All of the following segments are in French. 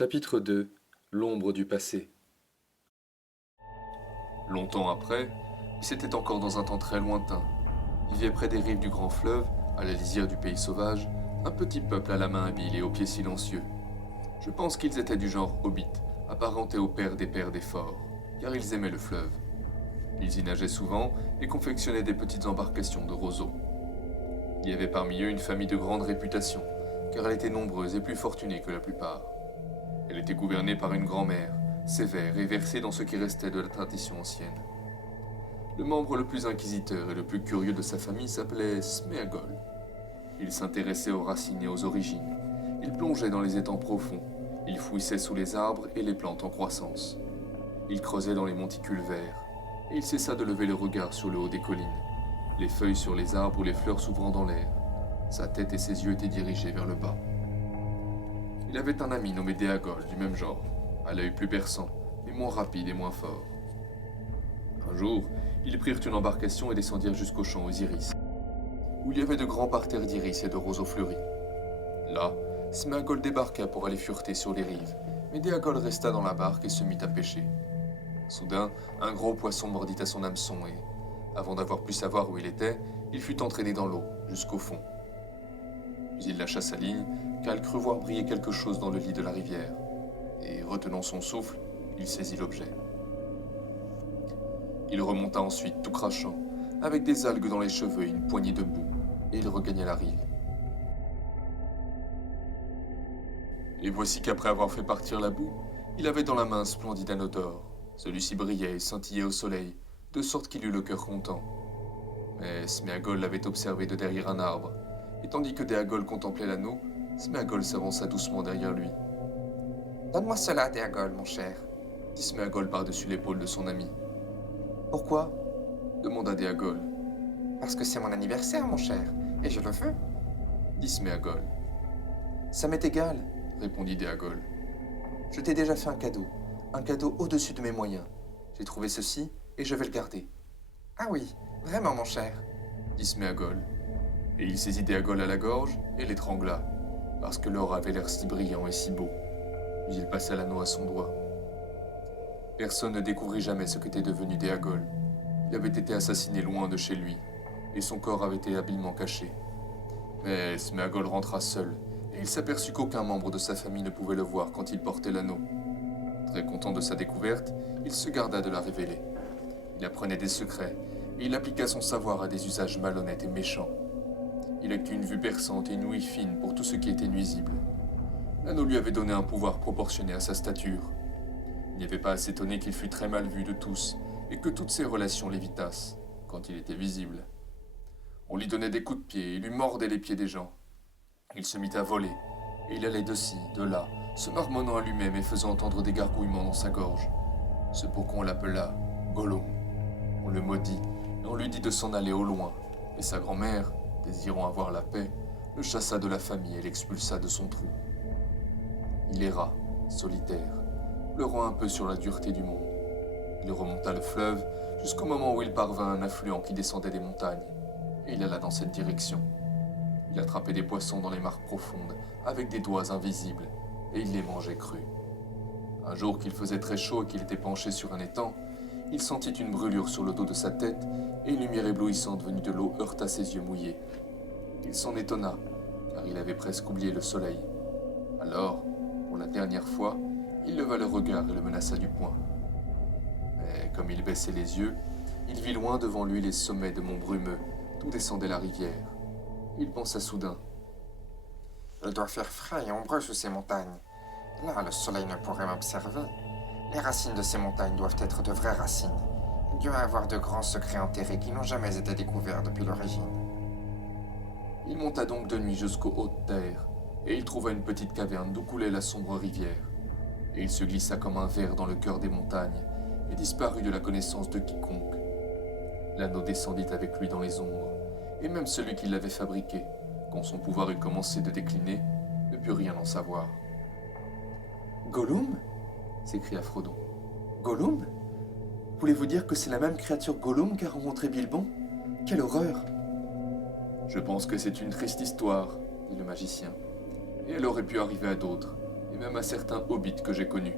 Chapitre 2. L'ombre du passé. Longtemps après, et c'était encore dans un temps très lointain, vivait près des rives du grand fleuve, à la lisière du pays sauvage, un petit peuple à la main habile et aux pieds silencieux. Je pense qu'ils étaient du genre hobbit, apparentés au père des forts, car ils aimaient le fleuve. Ils y nageaient souvent et confectionnaient des petites embarcations de roseaux. Il y avait parmi eux une famille de grande réputation, car elle était nombreuse et plus fortunée que la plupart. Elle était gouvernée par une grand-mère, sévère et versée dans ce qui restait de la tradition ancienne. Le membre le plus inquisiteur et le plus curieux de sa famille s'appelait Sméagol. Il s'intéressait aux racines et aux origines. Il plongeait dans les étangs profonds. Il fouissait sous les arbres et les plantes en croissance. Il creusait dans les monticules verts. Et il cessa de lever le regard sur le haut des collines, les feuilles sur les arbres ou les fleurs s'ouvrant dans l'air. Sa tête et ses yeux étaient dirigés vers le bas. Il avait un ami nommé Déagol, du même genre, à l'œil plus perçant, mais moins rapide et moins fort. Un jour, ils prirent une embarcation et descendirent jusqu'au champ aux iris, où il y avait de grands parterres d'iris et de roseaux fleuris. Là, Sméagol débarqua pour aller fureter sur les rives, mais Déagol resta dans la barque et se mit à pêcher. Soudain, un gros poisson mordit à son hameçon et, avant d'avoir pu savoir où il était, il fut entraîné dans l'eau, jusqu'au fond. Puis il lâcha sa ligne, car il crut voir briller quelque chose dans le lit de la rivière, et, retenant son souffle, il saisit l'objet. Il remonta ensuite, tout crachant, avec des algues dans les cheveux et une poignée de boue, et il regagna la rive. Et voici qu'après avoir fait partir la boue, il avait dans la main un splendide anneau d'or. Celui-ci brillait et scintillait au soleil, de sorte qu'il eut le cœur content. Mais Sméagol l'avait observé de derrière un arbre, et tandis que Déagol contemplait l'anneau, Sméagol s'avança doucement derrière lui. Donne-moi cela, Déagol, mon cher. Dit Sméagol par-dessus l'épaule de son ami. Pourquoi? Demanda Déagol. Parce que c'est mon anniversaire, mon cher, et je le veux. Dit Sméagol. Ça m'est égal. Répondit Déagol. Je t'ai déjà fait un cadeau au-dessus de mes moyens. J'ai trouvé ceci et je vais le garder. Ah oui, vraiment, mon cher. Dit Sméagol. Et il saisit Déagol à la gorge et l'étrangla, parce que l'or avait l'air si brillant et si beau. Puis il passa l'anneau à son doigt. Personne ne découvrit jamais ce qu'était devenu Déagol. Il avait été assassiné loin de chez lui, et son corps avait été habilement caché. Mais Sméagol rentra seul, et il s'aperçut qu'aucun membre de sa famille ne pouvait le voir quand il portait l'anneau. Très content de sa découverte, il se garda de la révéler. Il apprenait des secrets, et il appliqua son savoir à des usages malhonnêtes et méchants. Il acquit une vue perçante et une ouïe fine pour tout ce qui était nuisible. L'anneau lui avait donné un pouvoir proportionné à sa stature. Il n'y avait pas à s'étonner qu'il fût très mal vu de tous, et que toutes ses relations l'évitassent, quand il était visible. On lui donnait des coups de pied, il lui mordait les pieds des gens. Il se mit à voler, et il allait de ci, de là, se marmonnant à lui-même et faisant entendre des gargouillements dans sa gorge. C'est pourquoi on l'appela Gollum. On le maudit, et on lui dit de s'en aller au loin, et sa grand-mère, désirant avoir la paix, le chassa de la famille et l'expulsa de son trou. Il erra, solitaire, pleurant un peu sur la dureté du monde. Il remonta le fleuve jusqu'au moment où il parvint à un affluent qui descendait des montagnes, et il alla dans cette direction. Il attrapait des poissons dans les mares profondes, avec des doigts invisibles, et il les mangeait crus. Un jour qu'il faisait très chaud et qu'il était penché sur un étang, il sentit une brûlure sur le dos de sa tête, et une lumière éblouissante venue de l'eau heurta ses yeux mouillés. Il s'en étonna, car il avait presque oublié le soleil. Alors, pour la dernière fois, il leva le regard et le menaça du poing. Mais comme il baissait les yeux, il vit loin devant lui les sommets de Mont Brumeux, d'où descendait la rivière. Il pensa soudain. Il doit faire frais et ombreux sous ces montagnes. Là, le soleil ne pourrait m'observer. Les racines de ces montagnes doivent être de vraies racines. Il doit y avoir de grands secrets enterrés qui n'ont jamais été découverts depuis l'origine. Il monta donc de nuit jusqu'aux hautes terres, et il trouva une petite caverne d'où coulait la sombre rivière. Et il se glissa comme un ver dans le cœur des montagnes, et disparut de la connaissance de quiconque. L'anneau descendit avec lui dans les ombres, et même celui qui l'avait fabriqué, quand son pouvoir eut commencé de décliner, ne put rien en savoir. Gollum s'écria Frodon. Gollum? Voulez-vous dire que c'est la même créature Gollum qu'a rencontré Bilbon? Quelle horreur! Je pense que c'est une triste histoire, dit le magicien, et elle aurait pu arriver à d'autres, et même à certains hobbits que j'ai connus.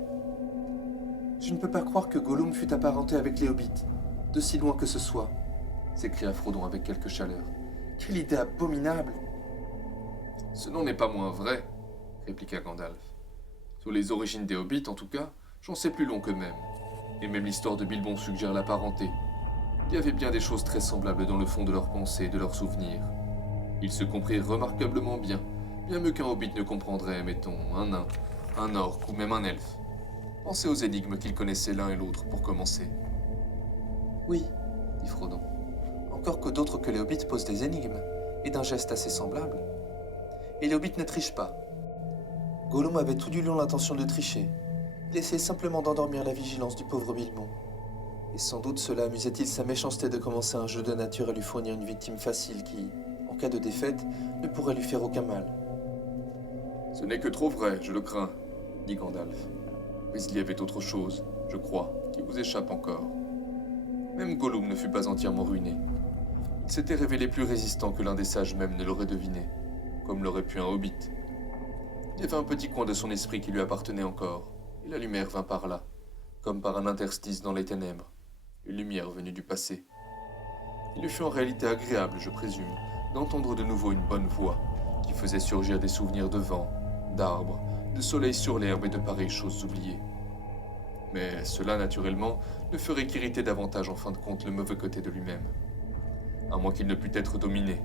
Je ne peux pas croire que Gollum fût apparenté avec les hobbits, de si loin que ce soit, s'écria Frodon avec quelque chaleur. Quelle idée abominable! Ce n'en est pas moins vrai, répliqua Gandalf. Sur les origines des hobbits, en tout cas, j'en sais plus long qu'eux-mêmes. Et même l'histoire de Bilbon suggère la parenté. Il y avait bien des choses très semblables dans le fond de leurs pensées et de leurs souvenirs. Ils se comprirent remarquablement bien mieux qu'un hobbit ne comprendrait, mettons, un nain, un orc ou même un elfe. Pensez aux énigmes qu'ils connaissaient l'un et l'autre pour commencer. Oui, dit Frodon. Encore que d'autres que les hobbits posent des énigmes, et d'un geste assez semblable. Et les hobbits ne trichent pas. Gollum avait tout du long l'intention de tricher. Il essayait simplement d'endormir la vigilance du pauvre Bilbon. Et sans doute cela amusait-il sa méchanceté de commencer un jeu de nature et lui fournir une victime facile qui, en cas de défaite, ne pourrait lui faire aucun mal. Ce n'est que trop vrai, je le crains, dit Gandalf. Mais il y avait autre chose, je crois, qui vous échappe encore. Même Gollum ne fut pas entièrement ruiné. Il s'était révélé plus résistant que l'un des sages même ne l'aurait deviné, comme l'aurait pu un hobbit. Il y avait un petit coin de son esprit qui lui appartenait encore, et la lumière vint par là, comme par un interstice dans les ténèbres, une lumière venue du passé. Il lui fut en réalité agréable, je présume, d'entendre de nouveau une bonne voix, qui faisait surgir des souvenirs de vent, d'arbres, de soleil sur l'herbe et de pareilles choses oubliées. Mais cela, naturellement, ne ferait qu'irriter davantage en fin de compte le mauvais côté de lui-même. À moins qu'il ne pût être dominé,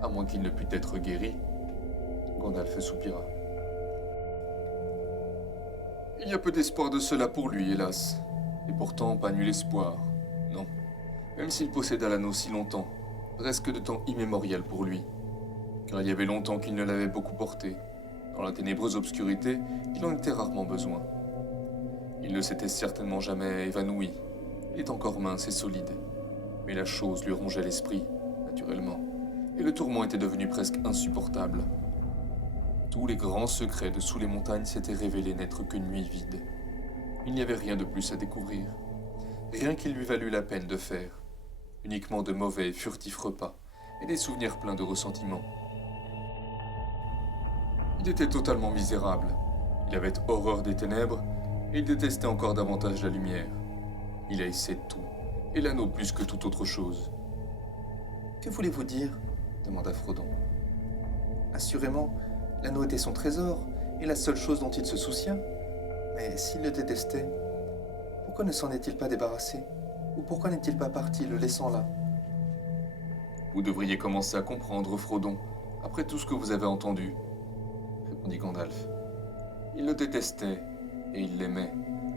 à moins qu'il ne pût être guéri, Gandalf soupira. Il y a peu d'espoir de cela pour lui, hélas. Et pourtant, pas nul espoir, non. Même s'il posséda l'anneau si longtemps, presque de temps immémorial pour lui. Car il y avait longtemps qu'il ne l'avait beaucoup porté. Dans la ténébreuse obscurité, il en était rarement besoin. Il ne s'était certainement jamais évanoui. Il est encore mince et solide. Mais la chose lui rongeait l'esprit, naturellement. Et le tourment était devenu presque insupportable. Tous les grands secrets de sous les montagnes s'étaient révélés n'être qu'une nuit vide. Il n'y avait rien de plus à découvrir. Rien qui lui valût la peine de faire. Uniquement de mauvais et furtifs repas, et des souvenirs pleins de ressentiment. Il était totalement misérable. Il avait horreur des ténèbres, et il détestait encore davantage la lumière. Il haïssait tout, et l'anneau plus que toute autre chose. Que voulez-vous dire? Demanda Frodon. Assurément, l'anneau était son trésor, et la seule chose dont il se soucia. Mais s'il le détestait, pourquoi ne s'en est-il pas débarrassé? Ou pourquoi n'est-il pas parti, le laissant là? Vous devriez commencer à comprendre, Frodon, après tout ce que vous avez entendu, répondit Gandalf. Il le détestait, et il l'aimait,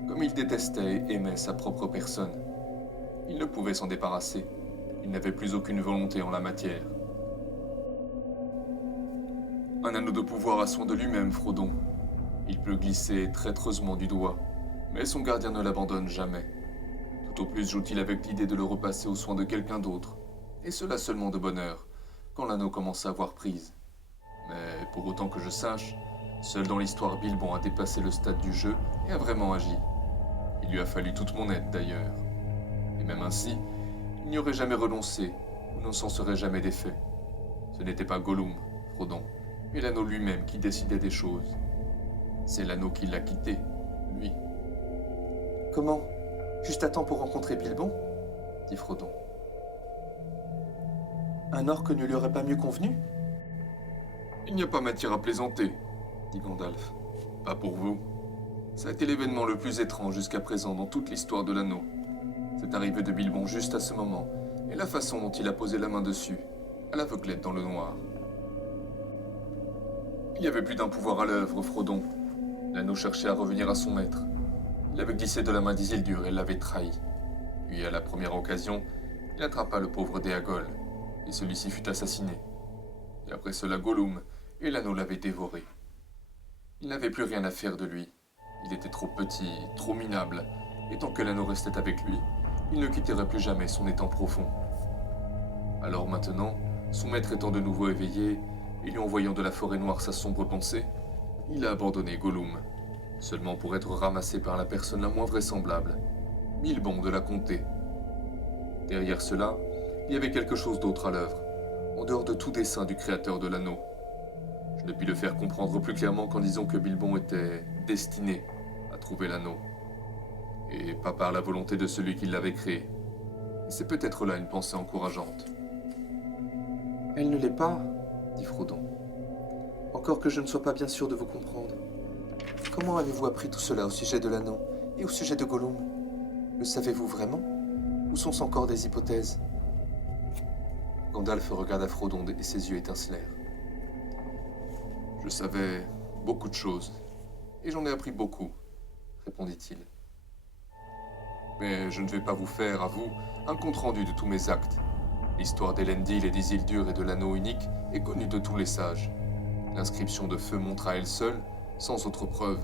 comme il détestait et aimait sa propre personne. Il ne pouvait s'en débarrasser. Il n'avait plus aucune volonté en la matière. Un anneau de pouvoir a soin de lui-même, Frodon. Il peut glisser traîtreusement du doigt, mais son gardien ne l'abandonne jamais. Tout au plus joue-t-il avec l'idée de le repasser aux soins de quelqu'un d'autre, et cela seulement de bonne heure, quand l'anneau commence à avoir prise. Mais pour autant que je sache, seul dans l'histoire Bilbon a dépassé le stade du jeu et a vraiment agi. Il lui a fallu toute mon aide d'ailleurs. Et même ainsi, il n'y aurait jamais renoncé, ou ne s'en serait jamais défait. Ce n'était pas Gollum, Frodon, mais l'anneau lui-même qui décidait des choses. C'est l'anneau qui l'a quitté, lui. Comment? Juste à temps pour rencontrer Bilbon? Dit Frodon. Un orque ne lui aurait pas mieux convenu? Il n'y a pas matière à plaisanter, dit Gandalf. Pas pour vous. Ça a été l'événement le plus étrange jusqu'à présent dans toute l'histoire de l'anneau. Cette arrivée de Bilbon juste à ce moment, et la façon dont il a posé la main dessus, à l'aveuglette dans le noir. Il y avait plus d'un pouvoir à l'œuvre, Frodon. L'anneau cherchait à revenir à son maître. Il avait glissé de la main d'Isildur et l'avait trahi. Puis, à la première occasion, il attrapa le pauvre Déagol, et celui-ci fut assassiné. Et après cela, Gollum, et l'anneau l'avait dévoré. Il n'avait plus rien à faire de lui. Il était trop petit, trop minable, et tant que l'anneau restait avec lui, il ne quitterait plus jamais son étang profond. Alors maintenant, son maître étant de nouveau éveillé, et lui envoyant de la forêt noire sa sombre pensée, il a abandonné Gollum, seulement pour être ramassé par la personne la moins vraisemblable, Bilbon de la Comté. Derrière cela, il y avait quelque chose d'autre à l'œuvre, en dehors de tout dessein du créateur de l'anneau. Je Je ne puis le faire comprendre plus clairement qu'en disant que Bilbon était destiné à trouver l'anneau, et pas par la volonté de celui qui l'avait créé. Et c'est peut-être là une pensée encourageante. Elle ne l'est pas, dit Frodon. Encore que je ne sois pas bien sûr de vous comprendre. Comment avez-vous appris tout cela au sujet de l'anneau et au sujet de Gollum? Le savez-vous vraiment? Ou sont-ce encore des hypothèses? Gandalf regarda Frodon et ses yeux étincelèrent. Je savais beaucoup de choses, et j'en ai appris beaucoup, répondit-il. Mais je ne vais pas vous faire, à vous, un compte-rendu de tous mes actes. L'histoire d'Elendil et d'Isildur et de l'anneau unique est connue de tous les sages. L'inscription de feu montre à elle seule, sans autre preuve,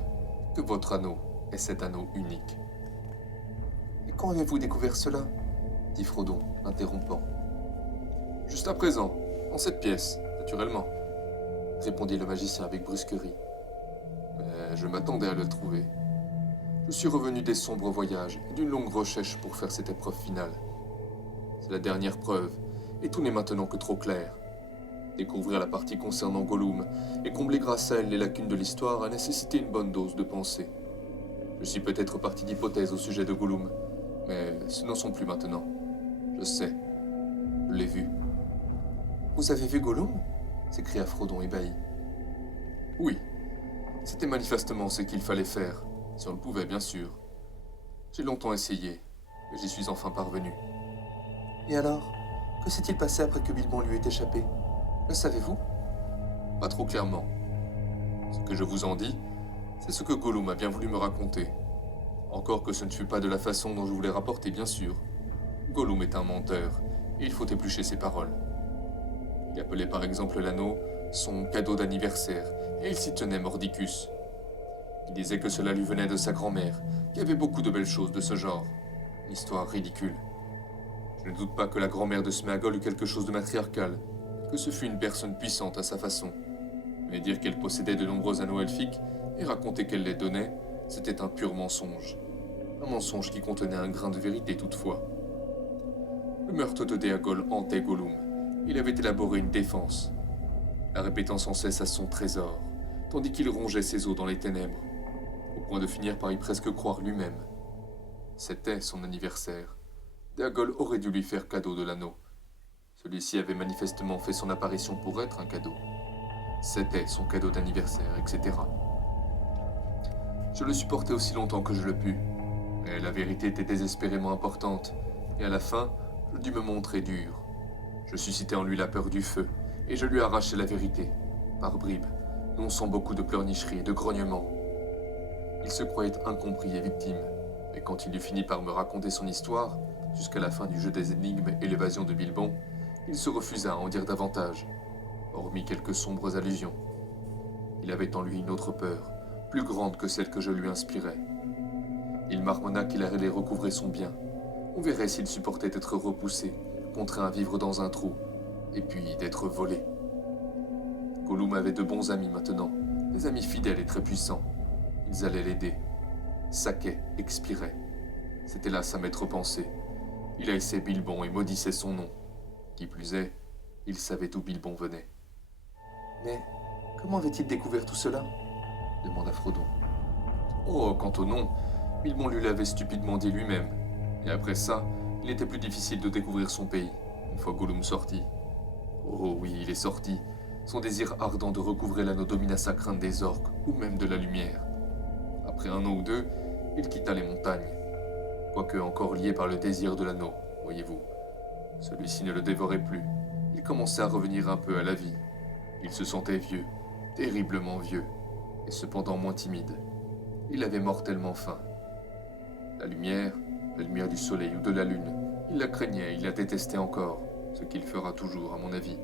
que votre anneau est cet anneau unique. Et quand avez-vous découvert cela? Dit Frodon, l'interrompant. Juste à présent, dans cette pièce, naturellement, répondit le magicien avec brusquerie. Mais je m'attendais à le trouver. Je suis revenu des sombres voyages et d'une longue recherche pour faire cette épreuve finale. C'est la dernière preuve, et tout n'est maintenant que trop clair. Découvrir la partie concernant Gollum et combler grâce à elle les lacunes de l'histoire a nécessité une bonne dose de pensée. Je suis peut-être parti d'hypothèses au sujet de Gollum, mais ce n'en sont plus maintenant. Je sais. Je l'ai vu. Vous avez vu Gollum? S'écria Frodon ébahi. Oui. C'était manifestement ce qu'il fallait faire, si on le pouvait, bien sûr. J'ai longtemps essayé, mais j'y suis enfin parvenu. Et alors? Que s'est-il passé après que Bilbon lui ait échappé? Le savez-vous? Pas trop clairement. Ce que je vous en dis, c'est ce que Gollum a bien voulu me raconter. Encore que ce ne fut pas de la façon dont je voulais rapporter, bien sûr. Gollum est un menteur, et il faut éplucher ses paroles. Il appelait par exemple l'anneau son cadeau d'anniversaire, et il s'y tenait mordicus. Il disait que cela lui venait de sa grand-mère, qui avait beaucoup de belles choses de ce genre. Une histoire ridicule. Je ne doute pas que la grand-mère de Sméagol eut quelque chose de matriarcal, que ce fût une personne puissante à sa façon. Mais dire qu'elle possédait de nombreux anneaux elfiques et raconter qu'elle les donnait, c'était un pur mensonge. Un mensonge qui contenait un grain de vérité toutefois. Le meurtre de Déagol hantait Gollum. Il avait élaboré une défense, la répétant sans cesse à son trésor, tandis qu'il rongeait ses os dans les ténèbres, au point de finir par y presque croire lui-même. C'était son anniversaire. Déagol aurait dû lui faire cadeau de l'anneau. Celui-ci avait manifestement fait son apparition pour être un cadeau. C'était son cadeau d'anniversaire, etc. Je le supportais aussi longtemps que je le pus, mais la vérité était désespérément importante, et à la fin, je dus me montrer dur. Je suscitais en lui la peur du feu, et je lui arrachai la vérité, par bribes, non sans beaucoup de pleurnicheries et de grognements. Il se croyait incompris et victime, et quand il eut fini par me raconter son histoire, jusqu'à la fin du jeu des énigmes et l'évasion de Bilbon, il se refusa à en dire davantage, hormis quelques sombres allusions. Il avait en lui une autre peur, plus grande que celle que je lui inspirais. Il marmonna qu'il allait recouvrer son bien. On verrait s'il supportait d'être repoussé, contraint à vivre dans un trou, et puis d'être volé. Gollum avait de bons amis maintenant, des amis fidèles et très puissants. Ils allaient l'aider. Saquaient, expiraient. C'était là sa maître pensée. Il haïssait Bilbon et maudissait son nom. Qui plus est, il savait d'où Bilbon venait. Mais comment avait-il découvert tout cela? Demanda Frodon. Oh, quant au nom, Bilbon lui l'avait stupidement dit lui-même. Et après ça, il était plus difficile de découvrir son pays, une fois Gollum sorti. Oh oui, il est sorti. Son désir ardent de recouvrer l'anneau domina sa crainte des orques, ou même de la lumière. Après un an ou deux, il quitta les montagnes. Quoique encore lié par le désir de l'anneau, voyez-vous. Celui-ci ne le dévorait plus. Il commençait à revenir un peu à la vie. Il se sentait vieux, terriblement vieux, et cependant moins timide. Il avait mortellement faim. La lumière du soleil ou de la lune, il la craignait, il la détestait encore, ce qu'il fera toujours, à mon avis.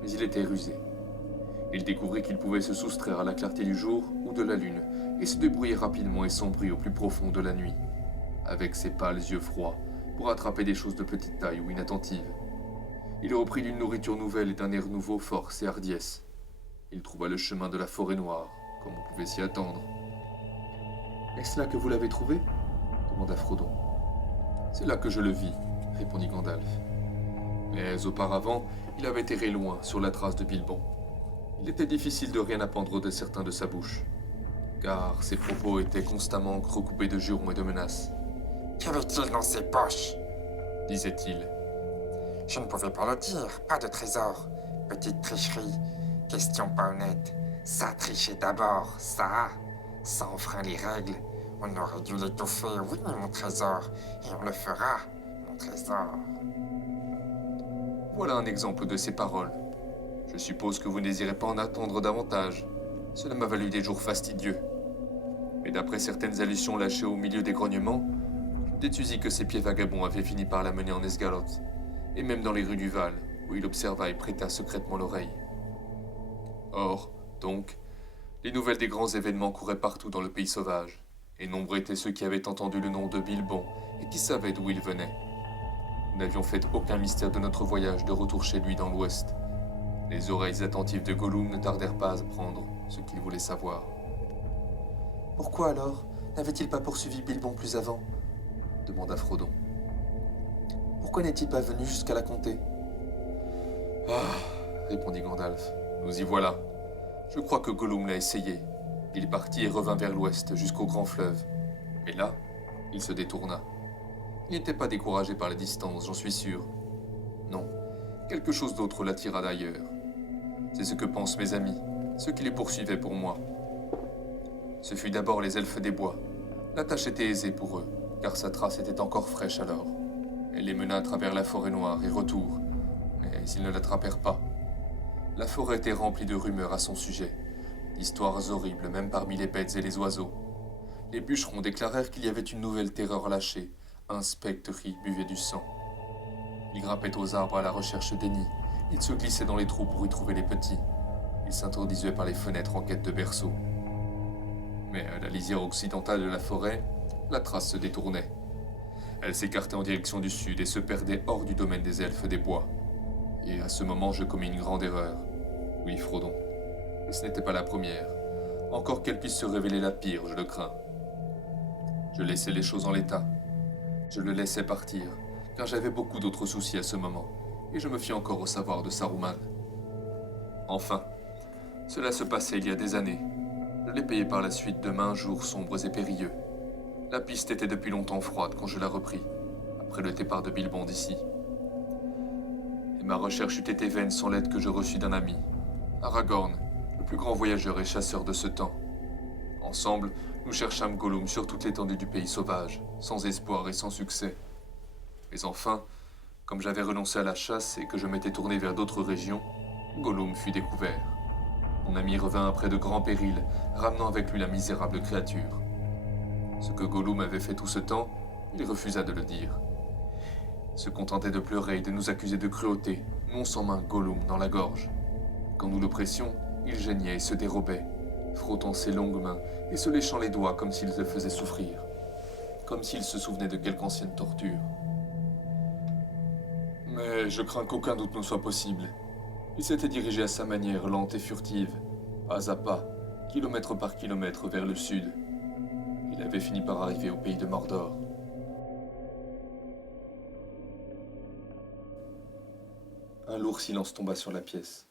Mais il était rusé. Il découvrit qu'il pouvait se soustraire à la clarté du jour ou de la lune, et se débrouiller rapidement et sans bruit au plus profond de la nuit, avec ses pâles yeux froids, pour attraper des choses de petite taille ou inattentives. Il reprit d'une nourriture nouvelle et d'un air nouveau force et hardiesse. Il trouva le chemin de la forêt noire, comme on pouvait s'y attendre. Est-ce là que vous l'avez trouvé? Demanda Frodon. C'est là que je le vis, répondit Gandalf. Mais auparavant, il avait erré loin sur la trace de Bilbon. Il était difficile de rien apprendre de certains de sa bouche, car ses propos étaient constamment recoupés de jurons et de menaces, Qu'avait-il dans ses poches? disait-il. Je ne pouvais pas le dire, pas de trésor. Petite tricherie, question pas honnête. Ça trichait d'abord, ça enfreint les règles. On aurait dû l'étouffer, oui, mon trésor. Et on le fera, mon trésor. Voilà un exemple de ses paroles. Je suppose que vous ne désirez pas en attendre davantage. Cela m'a valu des jours fastidieux. Mais d'après certaines allusions lâchées au milieu des grognements, je déduisis que ses pieds vagabonds avaient fini par la mener en esgalote, et même dans les rues du Val, où il observa et prêta secrètement l'oreille. Or, donc, les nouvelles des grands événements couraient partout dans le pays sauvage, et nombreux étaient ceux qui avaient entendu le nom de Bilbon et qui savaient d'où il venait. Nous n'avions fait aucun mystère de notre voyage de retour chez lui dans l'ouest. Les oreilles attentives de Gollum ne tardèrent pas à apprendre ce qu'il voulait savoir. Pourquoi alors n'avait-il pas poursuivi Bilbon plus avant demanda Frodon. Pourquoi n'est-il pas venu jusqu'à la comté? Répondit Gandalf. Nous y voilà. Je crois que Gollum l'a essayé. Il partit et revint vers l'ouest jusqu'au grand fleuve. Mais là, il se détourna. Il n'était pas découragé par la distance, j'en suis sûr. Non, quelque chose d'autre l'attira d'ailleurs. C'est ce que pensent mes amis, ceux qui les poursuivaient pour moi. Ce fut d'abord les elfes des bois. La tâche était aisée pour eux, car sa trace était encore fraîche alors. Elle les mena à travers la forêt noire et retour, mais ils ne l'attrapèrent pas. La forêt était remplie de rumeurs à son sujet, d'histoires horribles même parmi les bêtes et les oiseaux. Les bûcherons déclarèrent qu'il y avait une nouvelle terreur lâchée, un spectre qui buvait du sang. Ils grimpaient aux arbres à la recherche des nids, ils se glissaient dans les trous pour y trouver les petits. Ils s'introduisaient par les fenêtres en quête de berceaux. Mais à la lisière occidentale de la forêt, la trace se détournait. Elle s'écartait en direction du sud et se perdait hors du domaine des elfes des bois. Et à ce moment, je commis une grande erreur. Oui, Frodon. Et ce n'était pas la première. Encore qu'elle puisse se révéler la pire, je le crains. Je laissais les choses en l'état. Je le laissais partir, car j'avais beaucoup d'autres soucis à ce moment, et je me fie encore au savoir de Saruman. Enfin, cela se passait il y a des années. Je l'ai payé par la suite de maints jours sombres et périlleux. La piste était depuis longtemps froide quand je la repris, après le départ de Bilbon d'ici. Et ma recherche eût été vaine sans l'aide que je reçus d'un ami, Aragorn, le plus grand voyageur et chasseur de ce temps. Ensemble, nous cherchâmes Gollum sur toute l'étendue du pays sauvage, sans espoir et sans succès. Mais enfin, comme j'avais renoncé à la chasse et que je m'étais tourné vers d'autres régions, Gollum fut découvert. Mon ami revint après de grands périls, ramenant avec lui la misérable créature. Ce que Gollum avait fait tout ce temps, il refusa de le dire. Il se contentait de pleurer et de nous accuser de cruauté, non sans main Gollum dans la gorge. Quand nous le pressions, il geignait et se dérobait, frottant ses longues mains et se léchant les doigts comme s'il le faisait souffrir, comme s'il se souvenait de quelque ancienne torture. Mais je crains qu'aucun doute ne soit possible. Il s'était dirigé à sa manière lente et furtive, pas à pas, kilomètre par kilomètre vers le sud. Il avait fini par arriver au pays de Mordor. Un lourd silence tomba sur la pièce.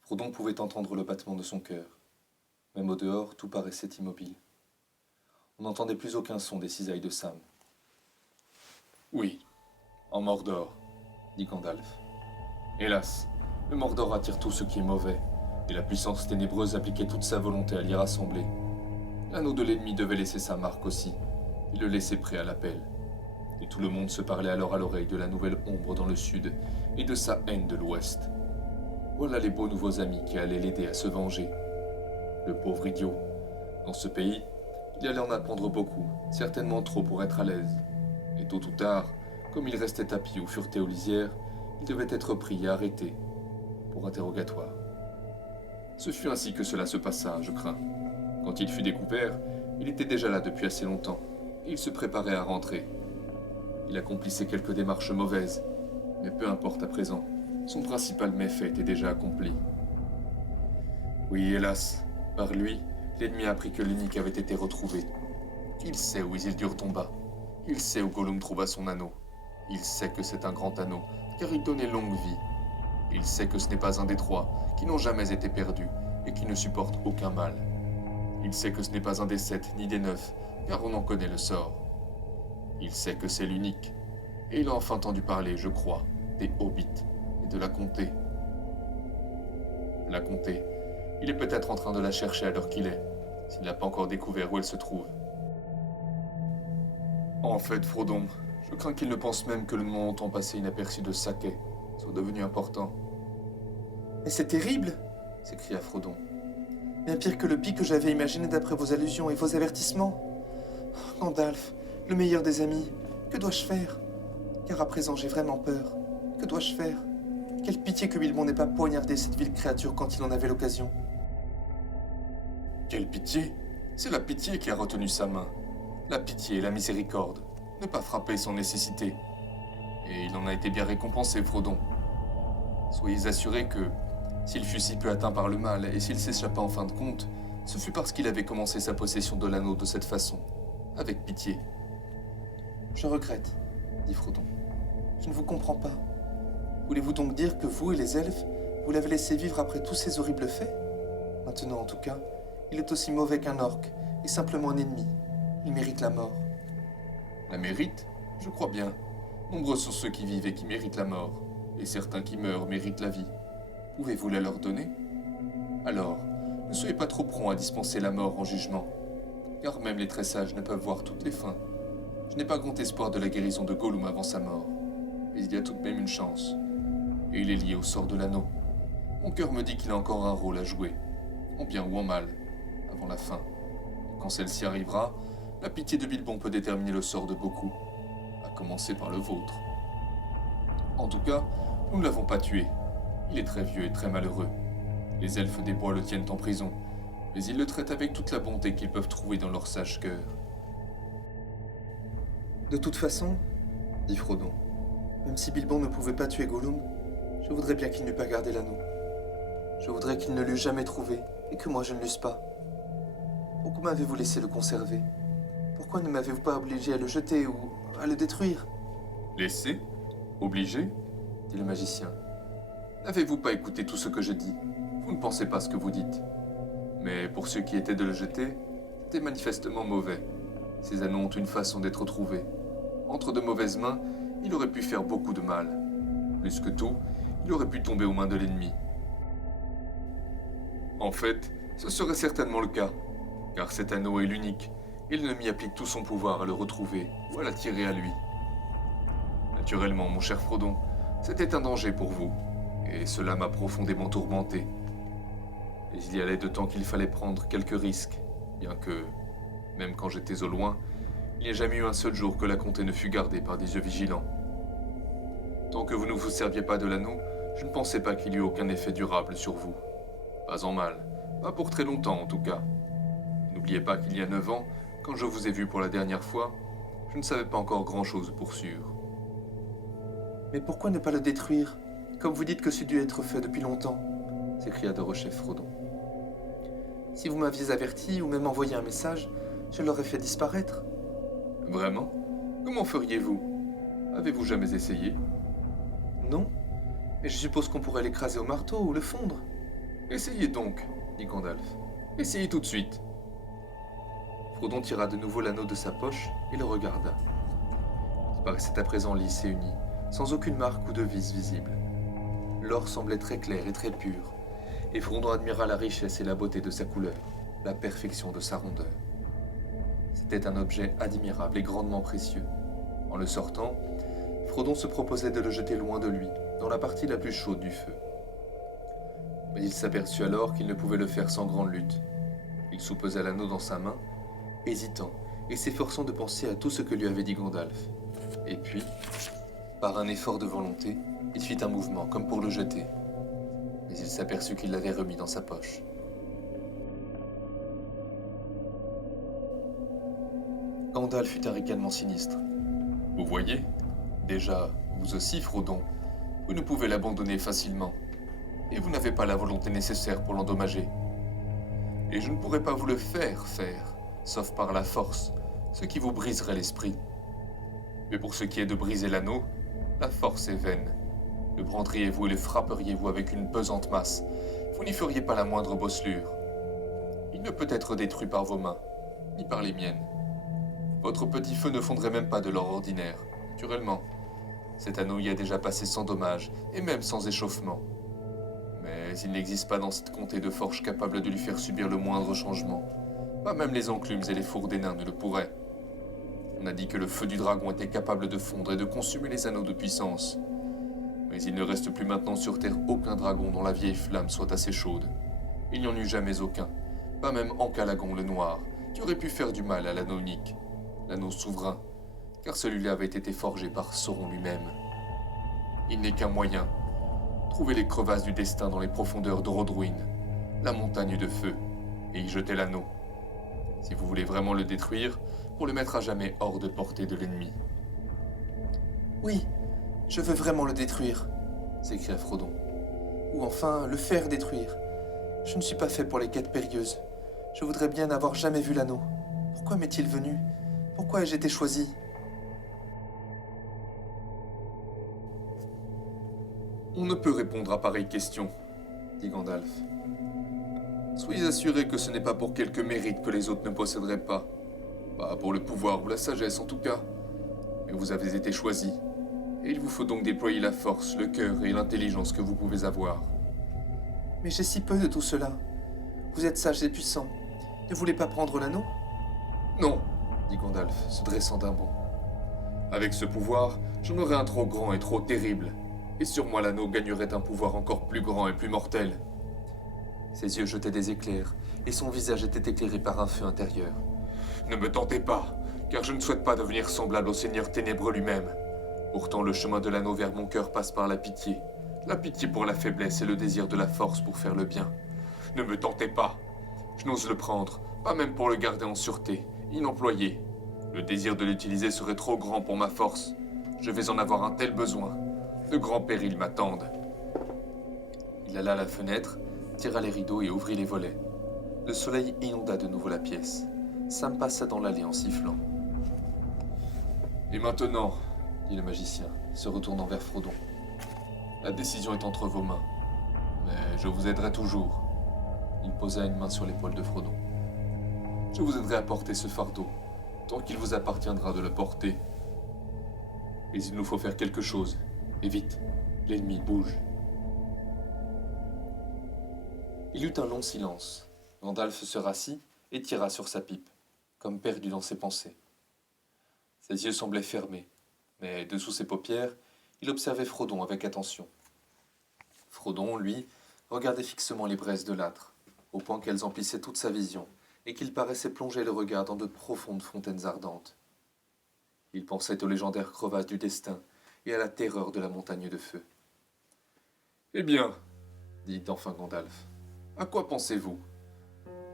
Frodon pouvait entendre le battement de son cœur. Même au dehors, tout paraissait immobile. On n'entendait plus aucun son des cisailles de Sam. Oui, en Mordor, dit Gandalf. Hélas, le Mordor attire tout ce qui est mauvais, et la puissance ténébreuse appliquait toute sa volonté à l'y rassembler. L'anneau de l'ennemi devait laisser sa marque aussi. Il le laissait prêt à l'appel. Et tout le monde se parlait alors à l'oreille de la nouvelle ombre dans le sud et de sa haine de l'ouest. Voilà les beaux nouveaux amis qui allaient l'aider à se venger. Le pauvre idiot. Dans ce pays, il allait en apprendre beaucoup, certainement trop pour être à l'aise. Et tôt ou tard, comme il restait tapis ou fureté aux lisières, il devait être pris et arrêté pour interrogatoire. Ce fut ainsi que cela se passa, je crains. Quand il fut découvert, il était déjà là depuis assez longtemps, et il se préparait à rentrer. Il accomplissait quelques démarches mauvaises, mais peu importe à présent, son principal méfait était déjà accompli. Oui, hélas, par lui, l'ennemi a appris que l'unique avait été retrouvé. Il sait où Isildur tomba, il sait où Gollum trouva son anneau. Il sait que c'est un grand anneau, car il donnait longue vie. Il sait que ce n'est pas un des trois, qui n'ont jamais été perdus et qui ne supportent aucun mal. Il sait que ce n'est pas un des 7 ni des 9, car on en connaît le sort. Il sait que c'est l'unique, et il a enfin entendu parler, je crois, des Hobbits et de la comté. La comté, il est peut-être en train de la chercher à l'heure qu'il est, s'il n'a pas encore découvert où elle se trouve. En fait, Frodon, je crains qu'il ne pense même que le nom longtemps passé inaperçu de Saquet soit devenu important. Mais c'est terrible, s'écria Frodon. Bien pire que le pis que j'avais imaginé d'après vos allusions et vos avertissements. Oh, Gandalf, le meilleur des amis, que dois-je faire? Car à présent j'ai vraiment peur. Que dois-je faire? Quelle pitié que Bilbon n'ait pas poignardé cette vile créature quand il en avait l'occasion. Quelle pitié! C'est la pitié qui a retenu sa main. La pitié et la miséricorde. Ne pas frapper sans nécessité. Et il en a été bien récompensé, Frodon. Soyez assurés que, s'il fut si peu atteint par le mal et s'il s'échappa en fin de compte, ce fut parce qu'il avait commencé sa possession de l'anneau de cette façon, avec pitié. Je regrette, dit Frodon. Je ne vous comprends pas. Voulez-vous donc dire que vous et les elfes, vous l'avez laissé vivre après tous ces horribles faits? Maintenant, en tout cas, il est aussi mauvais qu'un orc, et simplement un ennemi. Il mérite la mort. La mérite? Je crois bien. Nombreux sont ceux qui vivent et qui méritent la mort, et certains qui meurent méritent la vie. Pouvez-vous la leur donner? Alors, ne soyez pas trop prompt à dispenser la mort en jugement, car même les très sages ne peuvent voir toutes les fins. Je n'ai pas grand espoir de la guérison de Gollum avant sa mort, mais il y a tout de même une chance, et il est lié au sort de l'anneau. Mon cœur me dit qu'il a encore un rôle à jouer, en bien ou en mal, avant la fin. Et quand celle-ci arrivera, la pitié de Bilbon peut déterminer le sort de beaucoup, à commencer par le vôtre. En tout cas, nous ne l'avons pas tué. Il est très vieux et très malheureux. Les elfes des bois le tiennent en prison, mais ils le traitent avec toute la bonté qu'ils peuvent trouver dans leur sage cœur. De toute façon, dit Frodon, même si Bilbon ne pouvait pas tuer Gollum, je voudrais bien qu'il n'eût pas gardé l'anneau. Je voudrais qu'il ne l'eût jamais trouvé, et que moi je ne l'eusse pas. Pourquoi m'avez-vous laissé le conserver? Pourquoi ne m'avez-vous pas obligé à le jeter ou à le détruire? Laissé? Obligé? Dit le magicien. N'avez-vous pas écouté tout ce que je dis? Vous ne pensez pas ce que vous dites. Mais pour ceux qui étaient de le jeter, c'était manifestement mauvais. Ces anneaux ont une façon d'être trouvés. Entre de mauvaises mains, il aurait pu faire beaucoup de mal. Plus que tout, il aurait pu tomber aux mains de l'ennemi. En fait, ce serait certainement le cas, car cet anneau est l'unique, et l'ennemi applique tout son pouvoir à le retrouver ou à l'attirer à lui. Naturellement, mon cher Frodon, c'était un danger pour vous, et cela m'a profondément tourmenté. Et il y allait de temps qu'il fallait prendre quelques risques, bien que, même quand j'étais au loin, il n'y a jamais eu un seul jour que la comté ne fût gardée par des yeux vigilants. Tant que vous ne vous serviez pas de l'anneau, je ne pensais pas qu'il y eût aucun effet durable sur vous. Pas en mal, pas pour très longtemps en tout cas. N'oubliez pas qu'il y a 9 ans, quand je vous ai vu pour la dernière fois, je ne savais pas encore grand-chose pour sûr. Mais pourquoi ne pas le détruire, comme vous dites que c'est dû être fait depuis longtemps? S'écria Dérochef Frodon. Si vous m'aviez averti ou même envoyé un message, je l'aurais fait disparaître. Vraiment? Comment feriez-vous? Avez-vous jamais essayé? Non, mais je suppose qu'on pourrait l'écraser au marteau ou le fondre. Essayez donc, dit Gandalf. Essayez tout de suite. Frodon tira de nouveau l'anneau de sa poche et le regarda. Il paraissait à présent lisse et uni, sans aucune marque ou devise visible. L'or semblait très clair et très pur, et Frodon admira la richesse et la beauté de sa couleur, la perfection de sa rondeur. C'était un objet admirable et grandement précieux. En le sortant, Frodon se proposait de le jeter loin de lui, dans la partie la plus chaude du feu. Mais il s'aperçut alors qu'il ne pouvait le faire sans grande lutte. Il soupesa l'anneau dans sa main, hésitant et s'efforçant de penser à tout ce que lui avait dit Gandalf. Et puis, par un effort de volonté, il fit un mouvement comme pour le jeter. Mais il s'aperçut qu'il l'avait remis dans sa poche. Gandalf fut un ricanement sinistre. Vous voyez? Déjà, vous aussi, Frodon, vous ne pouvez l'abandonner facilement. Et vous n'avez pas la volonté nécessaire pour l'endommager. Et je ne pourrais pas vous le faire, sauf par la force, ce qui vous briserait l'esprit. Mais pour ce qui est de briser l'anneau, la force est vaine. Le prendriez-vous et le frapperiez-vous avec une pesante masse. Vous n'y feriez pas la moindre bosselure. Il ne peut être détruit par vos mains, ni par les miennes. Votre petit feu ne fondrait même pas de l'or ordinaire, naturellement. Cet anneau y a déjà passé sans dommage, et même sans échauffement. Mais il n'existe pas dans cette comté de forge capable de lui faire subir le moindre changement. Pas même les enclumes et les fours des nains ne le pourraient. On a dit que le feu du dragon était capable de fondre et de consumer les anneaux de puissance. Mais il ne reste plus maintenant sur Terre aucun dragon dont la vieille flamme soit assez chaude. Il n'y en eut jamais aucun, pas même Ancalagon le Noir, qui aurait pu faire du mal à l'anneau unique, l'anneau souverain, car celui-là avait été forgé par Sauron lui-même. Il n'est qu'un moyen, trouver les crevasses du destin dans les profondeurs d'Orodruin, la montagne de feu, et y jeter l'anneau. Si vous voulez vraiment le détruire, pour le mettre à jamais hors de portée de l'ennemi. Oui, je veux vraiment le détruire, s'écria Frodon. Ou enfin, le faire détruire. Je ne suis pas fait pour les quêtes périlleuses. Je voudrais bien n'avoir jamais vu l'anneau. Pourquoi m'est-il venu? Pourquoi ai-je été choisi? On ne peut répondre à pareille question, dit Gandalf. Soyez assurés que ce n'est pas pour quelque mérite que les autres ne posséderaient pas. Pas pour le pouvoir ou la sagesse en tout cas. Mais vous avez été choisis. Et il vous faut donc déployer la force, le cœur et l'intelligence que vous pouvez avoir. Mais j'ai si peu de tout cela. Vous êtes sage et puissant. Ne voulez pas prendre l'anneau? Non, dit Gandalf, se dressant d'un bond. Avec ce pouvoir, j'en aurais un trop grand et trop terrible. Et sur moi l'anneau gagnerait un pouvoir encore plus grand et plus mortel. Ses yeux jetaient des éclairs, et son visage était éclairé par un feu intérieur. Ne me tentez pas, car je ne souhaite pas devenir semblable au Seigneur ténébreux lui-même. Pourtant, le chemin de l'anneau vers mon cœur passe par la pitié. La pitié pour la faiblesse et le désir de la force pour faire le bien. Ne me tentez pas. Je n'ose le prendre, pas même pour le garder en sûreté, inemployé. Le désir de l'utiliser serait trop grand pour ma force. Je vais en avoir un tel besoin. De grands périls m'attendent. Il alla à la fenêtre, tira les rideaux et ouvrit les volets. Le soleil inonda de nouveau la pièce. Sam passa dans l'allée en sifflant. Et maintenant, dit le magicien, se retournant vers Frodon. la décision est entre vos mains. Mais je vous aiderai toujours. Il posa une main sur l'épaule de Frodon. Je vous aiderai à porter ce fardeau, tant qu'il vous appartiendra de le porter. Mais il nous faut faire quelque chose, et vite. L'ennemi bouge. Il eut un long silence. Gandalf se rassit et tira sur sa pipe, comme perdu dans ses pensées. Ses yeux semblaient fermés, mais dessous ses paupières, il observait Frodon avec attention. Frodon, lui, regardait fixement les braises de l'âtre, au point qu'elles emplissaient toute sa vision, et qu'il paraissait plonger le regard dans de profondes fontaines ardentes. Il pensait aux légendaires crevasses du destin et à la terreur de la montagne de feu. « Eh bien, dit enfin Gandalf. à quoi pensez-vous?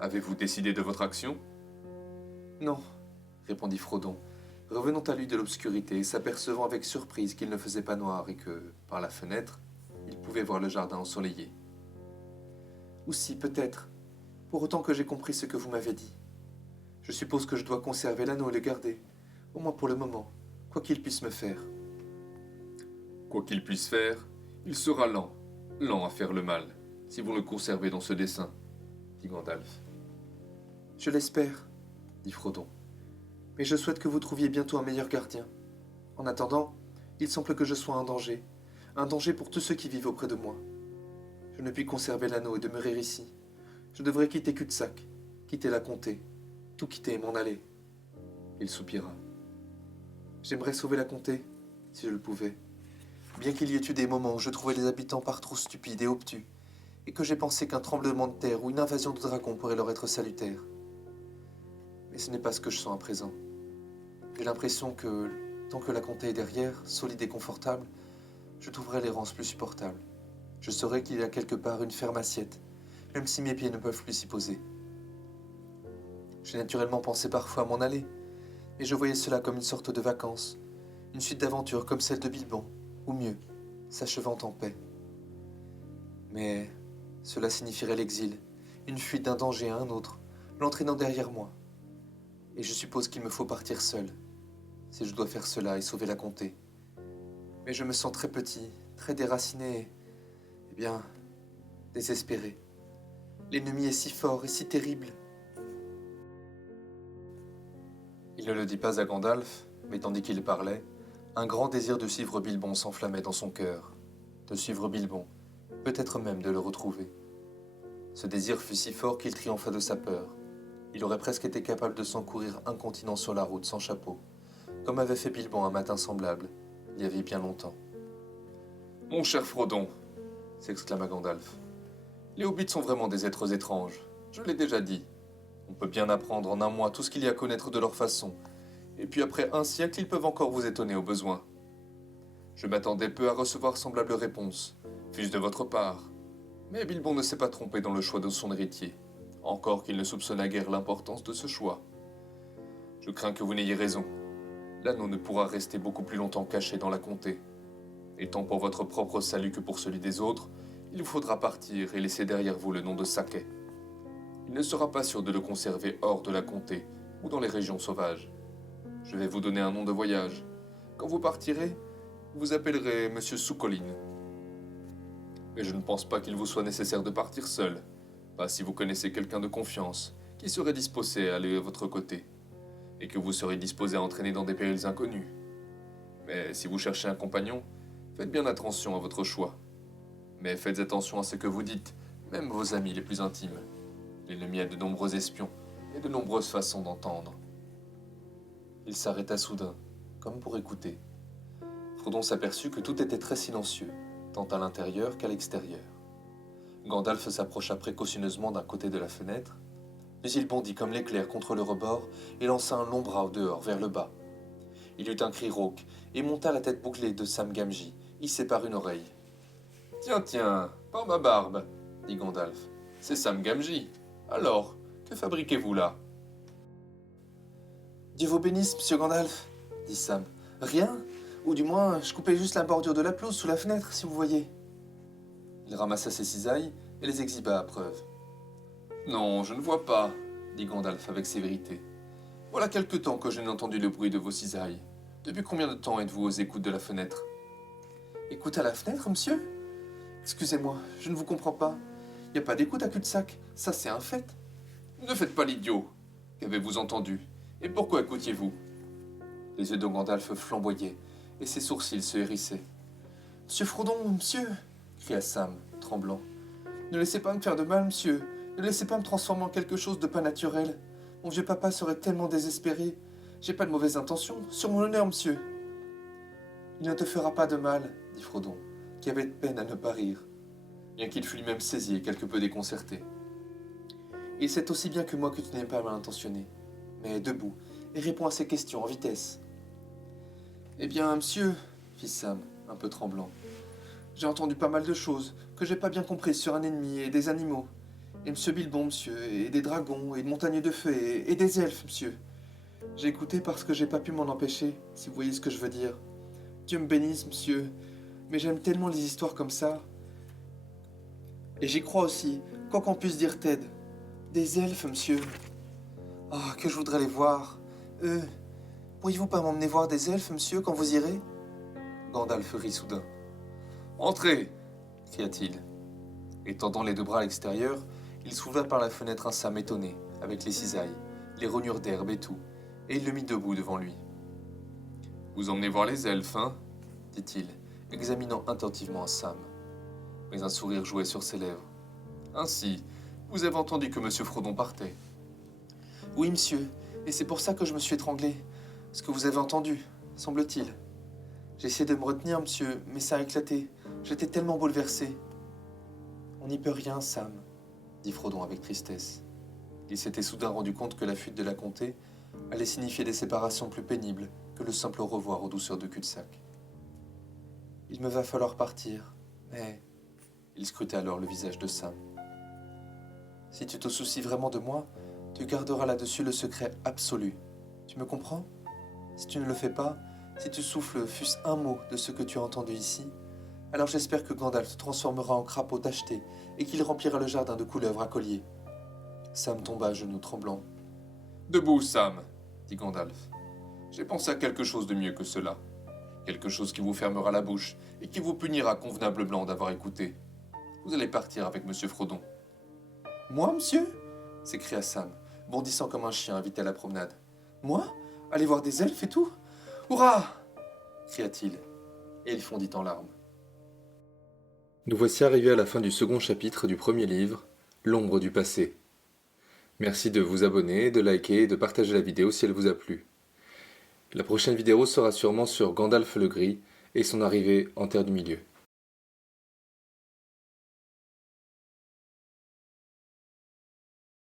Avez-vous décidé de votre action? » Non, répondit Frodon, revenant à lui de l'obscurité et s'apercevant avec surprise qu'il ne faisait pas noir et que, par la fenêtre, il pouvait voir le jardin ensoleillé. Ou si, peut-être, pour autant que j'ai compris ce que vous m'avez dit. Je suppose que je dois conserver l'anneau et le garder, au moins pour le moment, quoi qu'il puisse me faire. Quoi qu'il puisse faire, il sera lent à faire le mal, si vous le conservez dans ce dessein, dit Gandalf. Je l'espère, dit Frodon. Mais je souhaite que vous trouviez bientôt un meilleur gardien. En attendant, il semble que je sois un danger pour tous ceux qui vivent auprès de moi. Je ne puis conserver l'anneau et demeurer ici. Je devrais quitter Cul-de-sac, quitter la comté, tout quitter et m'en aller. Il soupira. J'aimerais sauver la comté, si je le pouvais. Bien qu'il y ait eu des moments où je trouvais les habitants par trop stupides et obtus, et que j'ai pensé qu'un tremblement de terre ou une invasion de dragons pourrait leur être salutaire. Mais ce n'est pas ce que je sens à présent. J'ai l'impression que, tant que la comté est derrière, solide et confortable, je trouverai l'errance plus supportable. Je saurai qu'il y a quelque part une ferme assiette, même si mes pieds ne peuvent plus s'y poser. J'ai naturellement pensé parfois à m'en aller, mais je voyais cela comme une sorte de vacances, une suite d'aventures comme celle de Bilbon, ou mieux, s'achevant en paix. Mais cela signifierait l'exil, une fuite d'un danger à un autre, l'entraînant derrière moi. Et je suppose qu'il me faut partir seul, si je dois faire cela et sauver la comté. Mais je me sens très petit, très déraciné, eh bien, désespéré. L'ennemi est si fort et si terrible. Il ne le dit pas à Gandalf, mais tandis qu'il parlait, un grand désir de suivre Bilbon s'enflammait dans son cœur. De suivre Bilbon, peut-être même de le retrouver. Ce désir fut si fort qu'il triompha de sa peur. Il aurait presque été capable de s'encourir incontinent sur la route sans chapeau, comme avait fait Bilbon un matin semblable, il y avait bien longtemps. « Mon cher Frodon !» s'exclama Gandalf. « Les hobbits sont vraiment des êtres étranges, je l'ai déjà dit. On peut bien apprendre en un mois tout ce qu'il y a à connaître de leur façon, et puis après un siècle, ils peuvent encore vous étonner au besoin. Je m'attendais peu à recevoir semblable réponse, fût-ce de votre part. Mais Bilbon ne s'est pas trompé dans le choix de son héritier, encore qu'il ne soupçonna guère l'importance de ce choix. Je crains que vous n'ayez raison. L'anneau ne pourra rester beaucoup plus longtemps caché dans la comté. Et tant pour votre propre salut que pour celui des autres, il vous faudra partir et laisser derrière vous le nom de Saquet. Il ne sera pas sûr de le conserver hors de la comté ou dans les régions sauvages. Je vais vous donner un nom de voyage. Quand vous partirez, vous appellerez Monsieur Soucoline. Mais je ne pense pas qu'il vous soit nécessaire de partir seul, pas si vous connaissez quelqu'un de confiance qui serait disposé à aller à votre côté, et que vous serez disposé à entraîner dans des périls inconnus. Mais si vous cherchez un compagnon, faites bien attention à votre choix. Mais faites attention à ce que vous dites, même vos amis les plus intimes. L'ennemi a de nombreux espions et de nombreuses façons d'entendre. Il s'arrêta soudain, comme pour écouter. Frodon s'aperçut que tout était très silencieux, tant à l'intérieur qu'à l'extérieur. Gandalf s'approcha précautionneusement d'un côté de la fenêtre, puis il bondit comme l'éclair contre le rebord et lança un long bras au dehors, vers le bas. Il eut un cri rauque et monta la tête bouclée de Sam Gamgee, hissée par une oreille. « Tiens, tiens, par ma barbe !» dit Gandalf. « C'est Sam Gamgee. Alors, que fabriquez-vous là ?» « Dieu vous bénisse, monsieur Gandalf, dit Sam. Rien? Ou du moins, je coupais juste la bordure de la pelouse sous la fenêtre, si vous voyez. Il ramassa ses cisailles et les exhiba à preuve. « Non, je ne vois pas, dit Gandalf avec sévérité. Voilà quelque temps que je n'ai entendu le bruit de vos cisailles. Depuis combien de temps êtes-vous aux écoutes de la fenêtre ?»« Écoute à la fenêtre, monsieur? Excusez-moi, je ne vous comprends pas. Il n'y a pas d'écoute à cul-de-sac, ça c'est un fait. » »« Ne faites pas l'idiot. Qu'avez-vous entendu? Et pourquoi écoutiez-vous » Les yeux de Gandalf flamboyaient et ses sourcils se hérissaient. « Monsieur Frodon, monsieur !» cria Sam, tremblant. « Ne laissez pas me faire de mal, monsieur. Ne laissez pas me transformer en quelque chose de pas naturel. Mon vieux papa serait tellement désespéré. J'ai pas de mauvaises intentions, sur mon honneur, monsieur. »« Il ne te fera pas de mal, » dit Frodon, qui avait de peine à ne pas rire, bien qu'il fût lui-même saisi et quelque peu déconcerté. « Il sait aussi bien que moi que tu n'es pas mal intentionné. Mais debout, et réponds à ces questions en vitesse. »« Eh bien, monsieur, » fit Sam, un peu tremblant, « j'ai entendu pas mal de choses que j'ai pas bien comprises sur un ennemi et des animaux. Et monsieur Bilbon, monsieur, et des dragons, et de montagnes de feu, et des elfes, monsieur. J'ai écouté parce que j'ai pas pu m'en empêcher, si vous voyez ce que je veux dire. Dieu me bénisse, monsieur, mais j'aime tellement les histoires comme ça. Et j'y crois aussi, quoi qu'on puisse dire Ted. Des elfes, monsieur. Ah, que je voudrais les voir. Pourriez-vous pas m'emmener voir des elfes, monsieur, quand vous irez ?» Gandalf rit soudain. « Entrez !» cria-t-il. Et tendant les deux bras à l'extérieur, il souleva par la fenêtre un Sam étonné, avec les cisailles, les rognures d'herbe et tout, et il le mit debout devant lui. « Vous emmenez voir les elfes, hein ?» dit-il, examinant attentivement Sam. Mais un sourire jouait sur ses lèvres. « Ainsi, vous avez entendu que monsieur Frodon partait. » « Oui, monsieur, et c'est pour ça que je me suis étranglé. Ce que vous avez entendu, semble-t-il. J'ai essayé de me retenir, monsieur, mais ça a éclaté. J'étais tellement bouleversé. »« On n'y peut rien, Sam, » dit Frodon avec tristesse. Il s'était soudain rendu compte que la fuite de la comté allait signifier des séparations plus pénibles que le simple au revoir aux douceurs de cul-de-sac. « Il me va falloir partir, mais... » Il scrutait alors le visage de Sam. « Si tu te soucies vraiment de moi, tu garderas là-dessus le secret absolu. Tu me comprends? Si tu ne le fais pas, si tu souffles fût-ce un mot de ce que tu as entendu ici, alors j'espère que Gandalf te transformera en crapaud tacheté et qu'il remplira le jardin de couleuvres à collier. » Sam tomba à genoux tremblant. « Debout, Sam !» dit Gandalf. « J'ai pensé à quelque chose de mieux que cela. Quelque chose qui vous fermera la bouche et qui vous punira convenablement d'avoir écouté. Vous allez partir avec Monsieur Frodon. Moi, monsieur s'écria Sam, bondissant comme un chien invité à la promenade. Moi aller voir des elfes et tout? Hurrah cria-t-il, et il fondit en larmes. Nous voici arrivés à la fin du second chapitre du premier livre, L'ombre du passé. Merci de vous abonner, de liker et de partager la vidéo si elle vous a plu. La prochaine vidéo sera sûrement sur Gandalf le Gris et son arrivée en Terre du Milieu.